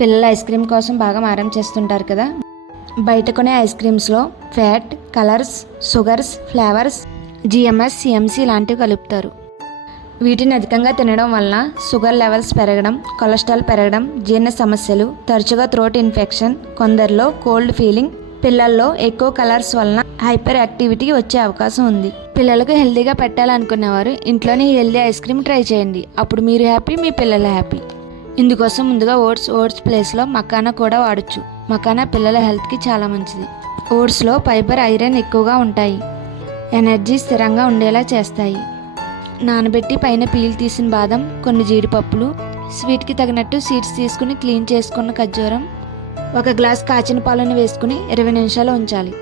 పిల్లలు ice cream కోసం బాగా మారం చేస్తుంటారు కదా. బయట కొనే ఐస్ క్రీమ్స్లో fat, colours, sugars, flavours, GMS, CMC లాంటివి కలుపుతారు. వీటిని అధికంగా తినడం వలన షుగర్ లెవెల్స్ పెరగడం, కొలెస్ట్రాల్ పెరగడం, జీర్ణ సమస్యలు, తరచుగా థ్రోట్ ఇన్ఫెక్షన్, కొందరిలో కోల్డ్ ఫీలింగ్, పిల్లల్లో ఎక్కువ కలర్స్ వలన హైపర్ యాక్టివిటీ వచ్చే అవకాశం ఉంది. పిల్లలకు హెల్తీగా పెట్టాలనుకునేవారు ఇంట్లోనే హెల్తీ ఐస్ క్రీమ్ ట్రై చేయండి. అప్పుడు మీరు హ్యాపీ, మీ పిల్లలు హ్యాపీ. ఇందుకోసం ముందుగా ఓట్స్ ప్లేస్లో మకానా కూడా వాడచ్చు. మకానా పిల్లల హెల్త్కి చాలా మంచిది. ఓట్స్లో ఫైబర్, ఐరన్ ఎక్కువగా ఉంటాయి. ఎనర్జీ స్థిరంగా ఉండేలా చేస్తాయి. నానబెట్టి పైన పీల్ తీసిన బాదం, కొన్ని జీడిపప్పులు, స్వీట్కి తగినట్టు సీడ్స్ తీసుకుని క్లీన్ చేసుకున్న ఖర్జూరం, 1 గ్లాస్ కాచిన పాలను వేసుకుని 20 నిమిషాలు ఉంచాలి.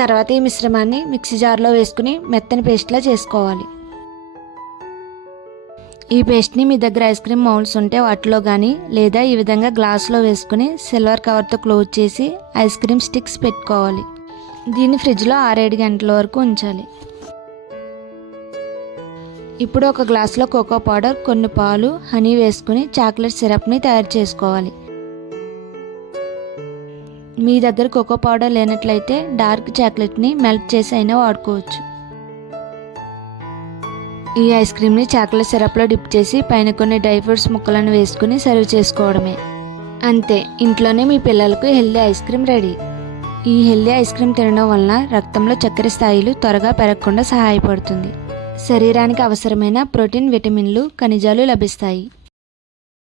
తర్వాత ఈ మిశ్రమాన్ని మిక్సీ జార్లో వేసుకుని మెత్తని పేస్ట్లా చేసుకోవాలి. ఈ పేస్ట్ని మీ దగ్గర ఐస్ క్రీమ్ మౌల్డ్స్ ఉంటే వాటిలో కానీ, లేదా ఈ విధంగా గ్లాస్లో వేసుకుని సిల్వర్ కవర్తో క్లోజ్ చేసి ఐస్ క్రీమ్ స్టిక్స్ పెట్టుకోవాలి. దీన్ని ఫ్రిడ్జ్లో 6-7 గంటల వరకు ఉంచాలి. ఇప్పుడు ఒక గ్లాసులో కోకో పౌడర్, కొన్ని పాలు, హనీ వేసుకుని చాక్లెట్ సిరప్ని తయారు చేసుకోవాలి. మీ దగ్గర కోకో పౌడర్ లేనట్లయితే డార్క్ చాక్లెట్ని మెల్ట్ చేసి అయినా వాడుకోవచ్చు. ఈ ఐస్ క్రీమ్ని చాక్లెట్ సిరప్లో డిప్ చేసి పైన కొన్ని డ్రై ఫ్రూట్స్ ముక్కలను వేసుకుని సర్వ్ చేసుకోవడమే. అంతే, ఇంట్లోనే మీ పిల్లలకు హెల్దీ ఐస్ క్రీమ్ రెడీ. ఈ హెల్దీ ఐస్ క్రీమ్ తినడం వలన రక్తంలో చక్కెర స్థాయిలు త్వరగా పెరగకుండా సహాయపడుతుంది. శరీరానికి అవసరమైన ప్రోటీన్, విటమిన్లు, ఖనిజాలు లభిస్తాయి.